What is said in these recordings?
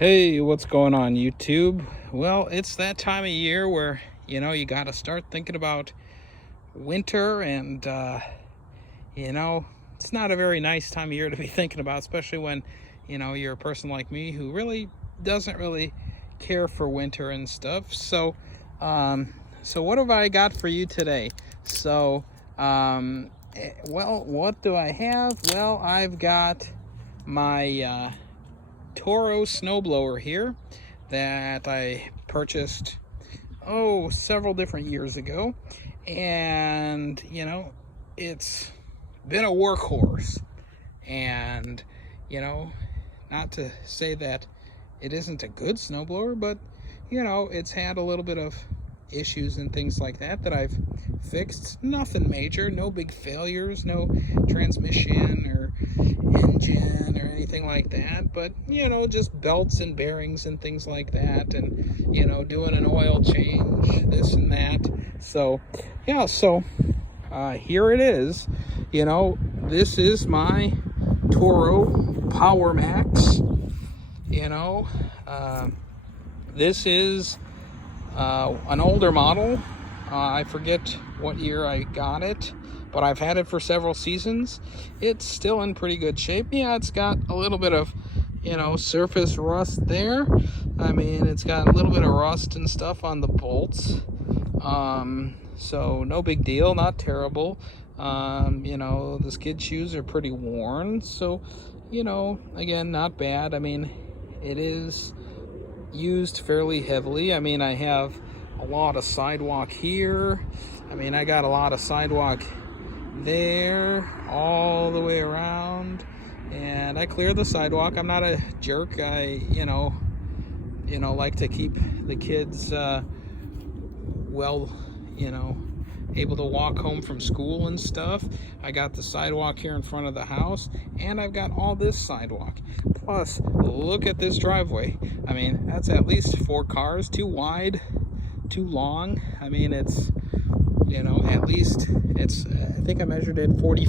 Hey, what's going on, YouTube? Well, it's that time of year where, you got to start thinking about winter, and, it's not a very nice time of year to be thinking about, especially when, you're a person like me who really doesn't really care for winter and stuff. So what have I got for you today? Well, what do I have? Well, I've got my, Toro snowblower here that I purchased several different years ago, and it's been a workhorse. And not to say that it isn't a good snowblower, but it's had a little bit of issues and things like that I've fixed. Nothing major, no big failures, no transmission or engine or anything like that, but just belts and bearings and things like that, and doing an oil change, this and that. So here it is. This is my Toro Power Max. This is an older model. I forget what year I got it, but I've had it for several seasons. It's still in pretty good shape. Yeah, it's got a little bit of, surface rust there. I mean, it's got a little bit of rust and stuff on the bolts. So no big deal, not terrible. The skid shoes are pretty worn. So, again, not bad. I mean, it is used fairly heavily. I mean, I have a lot of sidewalk here. I mean, I got a lot of sidewalk there, all the way around, and I clear the sidewalk. I'm not a jerk. I, like to keep the kids, able to walk home from school and stuff. I got the sidewalk here in front of the house, and I've got all this sidewalk. Plus, look at this driveway. I mean, that's at least 4 cars, too wide, too long. I mean, it's, at least it's, I think I measured it 40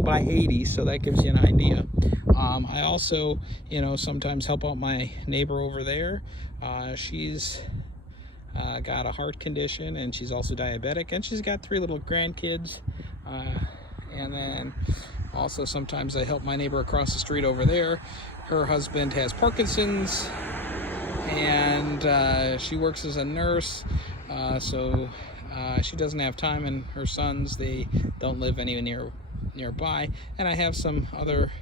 by 80, so that gives you an idea. I also, sometimes help out my neighbor over there. She's got a heart condition, and she's also diabetic, and she's got 3 little grandkids. And then also sometimes I help my neighbor across the street over there. Her husband has Parkinson's, and she works as a nurse, so she doesn't have time, and her sons, they don't live anywhere nearby. And I have some other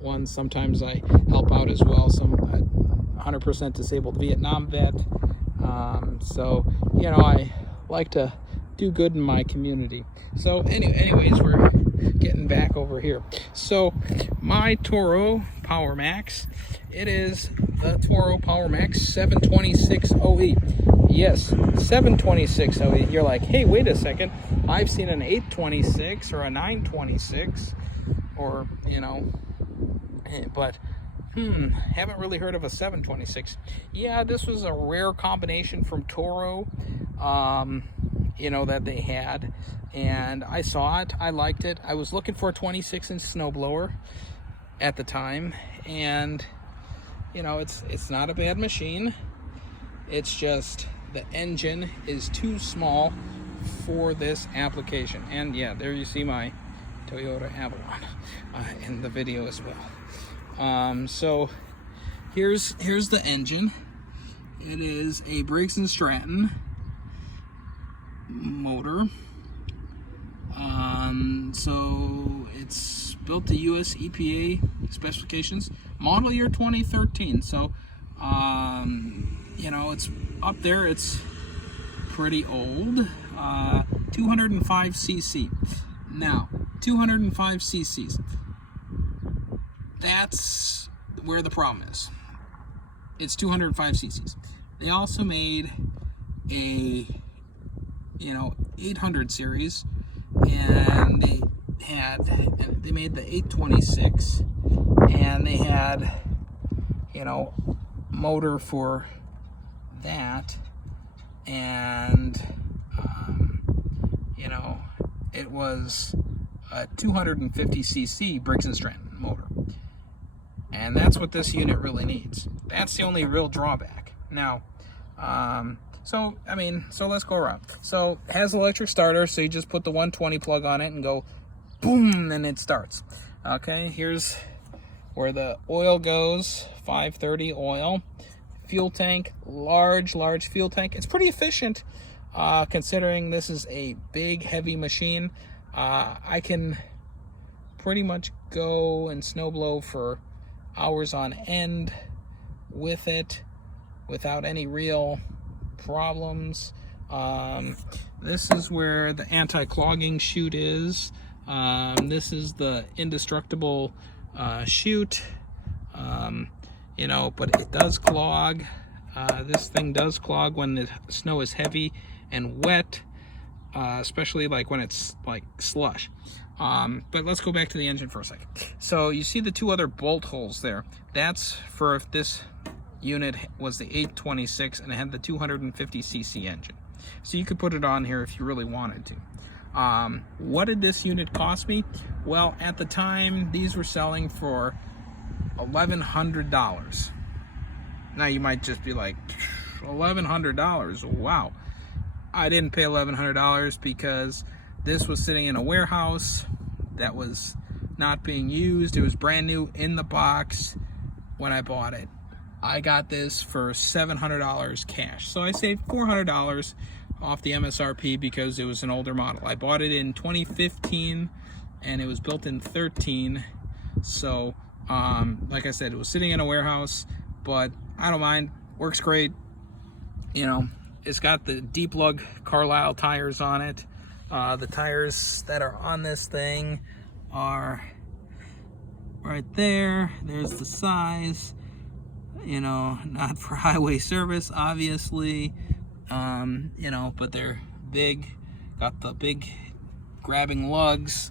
ones sometimes I help out as well, some 100% disabled Vietnam vet. So I like to do good in my community. So anyways, we're getting back over here. So my Toro Power Max, it is the Toro Power Max 726 OE. Yes, 726 OE. You're like, hey, wait a second, I've seen an 826 or a 926, or but haven't really heard of a 726. Yeah, this was a rare combination from Toro, that they had, and I saw it, I liked it. I was looking for a 26-inch snowblower at the time, and it's not a bad machine. It's just the engine is too small for this application. And yeah, there you see my Toyota Avalon in the video as well. So here's the engine. It is a Briggs & Stratton motor. So it's built to US EPA specifications, model year 2013. So it's up there, it's pretty old. 205 cc. Now, 205 cc's, that's where the problem is. It's 205 cc's. They also made a 800 series, and they made the 826, and they had motor for that, and it was a 250cc Briggs & Stratton motor. And that's what this unit really needs. That's the only real drawback. Now, so let's go around. So it has electric starter, so you just put the 120 plug on it and go boom, and it starts. Okay, here's where the oil goes, 530 oil. Fuel tank, large fuel tank. It's pretty efficient, considering this is a big, heavy machine. I can pretty much go and snowblow for hours on end with it without any real problems. This is where the anti-clogging chute is. This is the indestructible chute. But it does clog. This thing does clog when the snow is heavy and wet, especially like when it's like slush. But let's go back to the engine for a second. So you see the two other bolt holes there. That's for if this unit was the 826 and it had the 250cc engine. So you could put it on here if you really wanted to. What did this unit cost me? Well, at the time, these were selling for $1,100. Now you might just be like, $1,100, wow. I didn't pay $1,100 because this was sitting in a warehouse that was not being used. It was brand new in the box when I bought it. I got this for $700 cash. So I saved $400 off the MSRP because it was an older model. I bought it in 2015 and it was built in 13. So like I said, it was sitting in a warehouse, but I don't mind. Works great. It's got the deep lug Carlisle tires on it. The tires that are on this thing are right there. There's the size. Not for highway service, obviously. But they're big. Got the big grabbing lugs.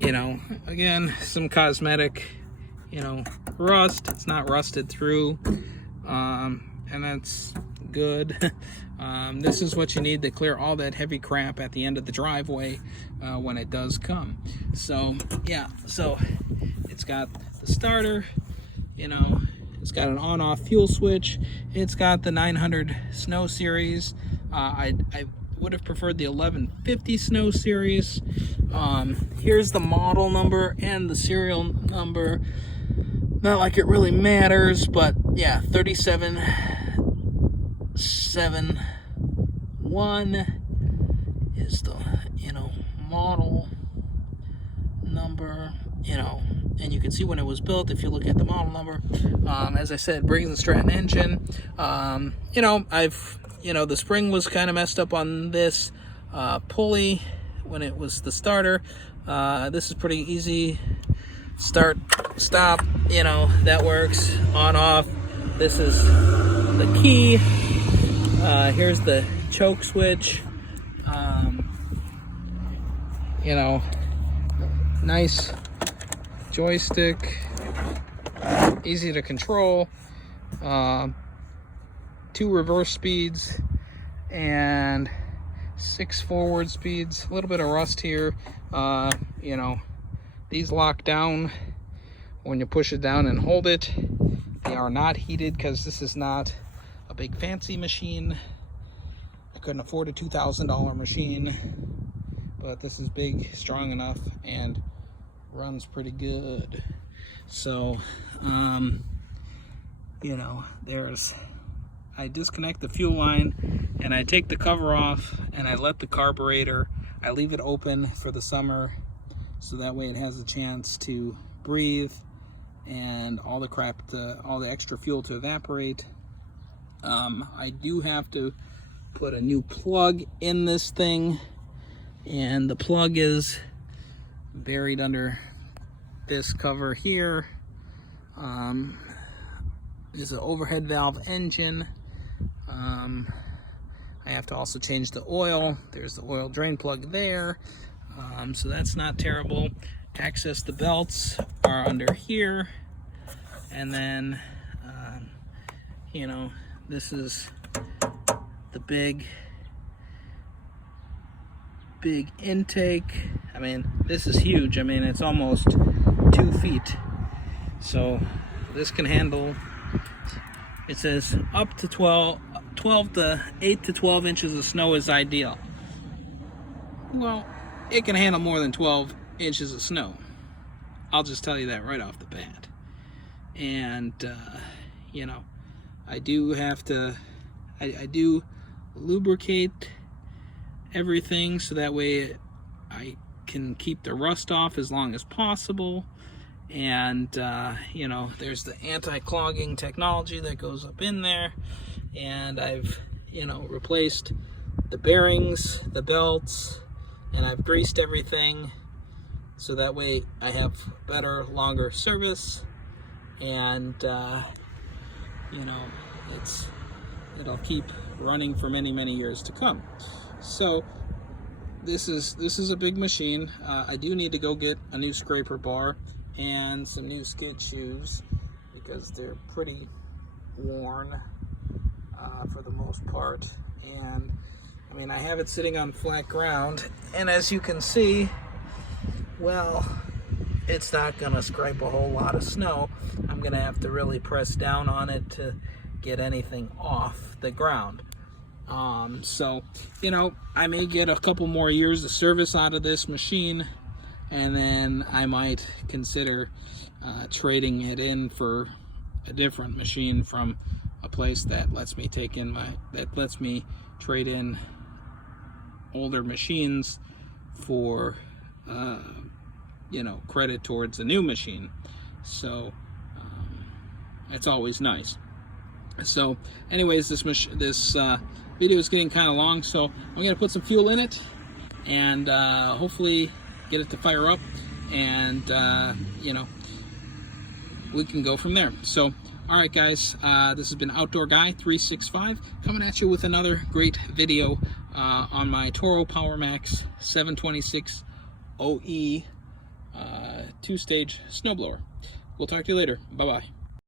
Again, some cosmetic, rust. It's not rusted through, and that's good. This is what you need to clear all that heavy crap at the end of the driveway when it does come. So yeah, so it's got the starter, it's got an on-off fuel switch. It's got the 900 Snow Series. I would have preferred the 1150 Snow Series. Here's the model number and the serial number. Not like it really matters, but yeah, 3771 is the model number, and you can see when it was built if you look at the model number. As I said, Briggs and Stratton engine. The spring was kind of messed up on this pulley when it was the starter. This is pretty easy. Start, stop, that works. On, off. This is the key. Here's the choke switch. Nice joystick, easy to control. 2 reverse speeds and 6 forward speeds. A little bit of rust here. These lock down when you push it down and hold it. They are not heated because this is not a big fancy machine. I couldn't afford a $2,000 machine, but this is big, strong enough, and runs pretty good. So I disconnect the fuel line and I take the cover off and I let the carburetor, I leave it open for the summer so that way it has a chance to breathe and all the extra fuel to evaporate. I do have to put a new plug in this thing, and the plug is buried under this cover here. It's an overhead valve engine. I have to also change the oil. There's the oil drain plug there. So that's not terrible. Access the belts are under here. And then, this is the big intake. This is huge. It's almost 2 feet So this can handle, it says up to 12 to 8 to 12 inches of snow is ideal. Well, it can handle more than 12 inches of snow. I'll just tell you that right off the bat. And, you know, I do have to, I do lubricate everything so that way I can keep the rust off as long as possible. And, you know, there's the anti-clogging technology that goes up in there. And I've, you know, replaced the bearings, the belts, and I've greased everything so that way I have better, longer service. And, you know, it'll keep running for many, many years to come. So this is a big machine. I do need to go get a new scraper bar and some new skid shoes because they're pretty worn for the most part. And I mean, I have it sitting on flat ground, and as you can see, well, it's not gonna scrape a whole lot of snow. I'm gonna have to really press down on it to get anything off the ground. So, you know, I may get a couple more years of service out of this machine, and then I might consider trading it in for a different machine from a place that lets me trade in older machines for you know, credit towards a new machine. So it's always nice. So anyways, this video is getting kind of long, so I'm gonna put some fuel in it and hopefully get it to fire up, and you know, we can go from there. So all right guys, this has been Outdoor Guy 365 coming at you with another great video on my Toro Power Max 726 OE 2-stage snowblower. We'll talk to you later. Bye bye.